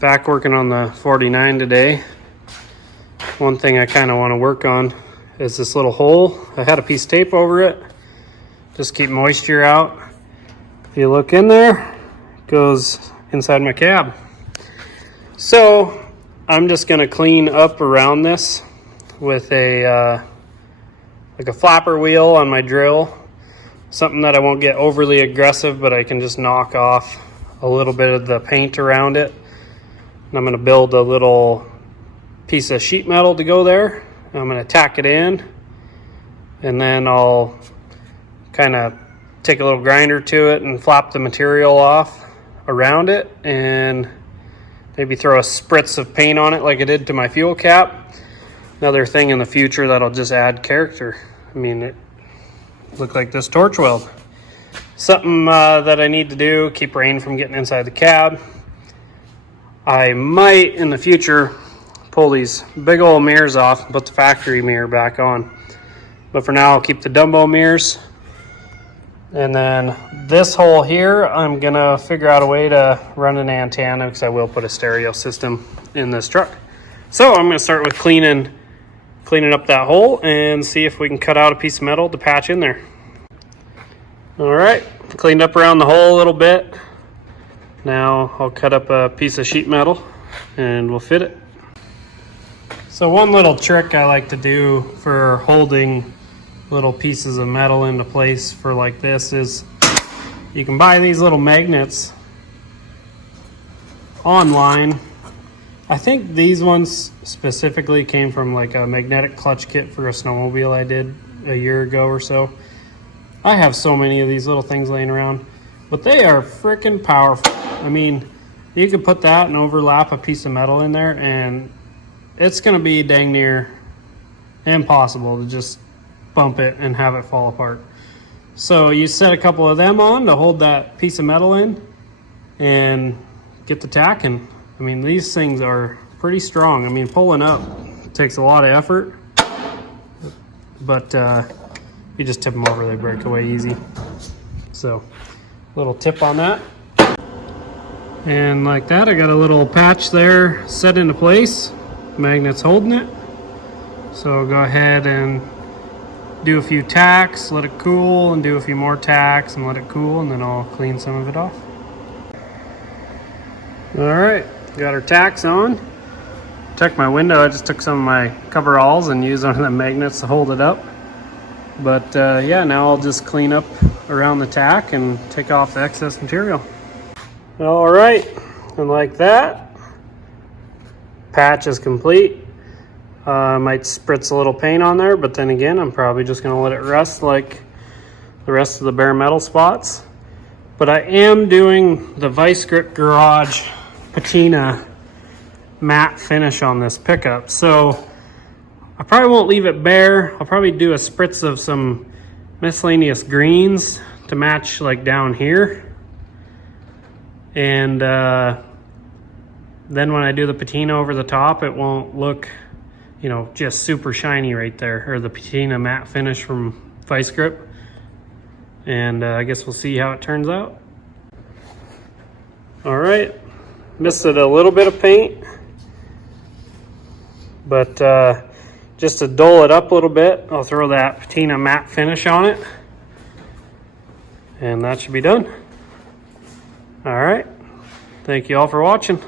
Back working on the 49 today. One thing I kind of want to work on is this little hole. I had a piece of tape over it, just keep moisture out. If you look in there, it goes inside my cab. So I'm just going to clean up around this with a like a flapper wheel on my drill. Something that I won't get overly aggressive, but I can just knock off a little bit of the paint around it. And I'm going to build a little piece of sheet metal to go there. I'm going to tack it in, and then I'll kind of take a little grinder to it and flap the material off around it, and maybe throw a spritz of paint on it like I did to my fuel cap. Another thing in the future that'll just add character. I mean, it looked like this torch weld. Something that I need to do, keep rain from getting inside the cab. I might, in the future, pull these big old mirrors off and put the factory mirror back on. But for now, I'll keep the Dumbo mirrors. And then this hole here, I'm gonna figure out a way to run an antenna, because I will put a stereo system in this truck. So I'm gonna start with cleaning up that hole and see if we can cut out a piece of metal to patch in there. All right, cleaned up around the hole a little bit. Now I'll cut up a piece of sheet metal and we'll fit it. So one little trick I like to do for holding little pieces of metal into place for like this is you can buy these little magnets online. I think these ones specifically came from like a magnetic clutch kit for a snowmobile I did a year ago or so. I have so many of these little things laying around, but they are freaking powerful. I mean, you could put that and overlap a piece of metal in there, and it's gonna be dang near impossible to just bump it and have it fall apart. So you set a couple of them on to hold that piece of metal in and get the tacking. I mean, these things are pretty strong. I mean, pulling up takes a lot of effort, but you just tip them over, they break away easy. So little tip on that. And like that, I got a little patch there set into place. Magnet's holding it. So I'll go ahead and do a few tacks, let it cool, and do a few more tacks and let it cool, and then I'll clean some of it off. All right, got our tacks on. Check my window. I just took some of my coveralls and used one of the magnets to hold it up. But yeah, now I'll just clean up around the tack and take off the excess material. All right, and like that, patch is complete. I might spritz a little paint on there, but then again, I'm probably just gonna let it rest like the rest of the bare metal spots. But I am doing the Vice Grip Garage Patina matte finish on this pickup. So I probably won't leave it bare. I'll probably do a spritz of some miscellaneous greens to match like down here. And then when I do the patina over the top, it won't look, you know, just super shiny right there, or the patina matte finish from Vice Grip. And I guess we'll see how it turns out. All right, missed it a little bit of paint, but just to dull it up a little bit, I'll throw that patina matte finish on it, and that should be done. All right, thank you all for watching.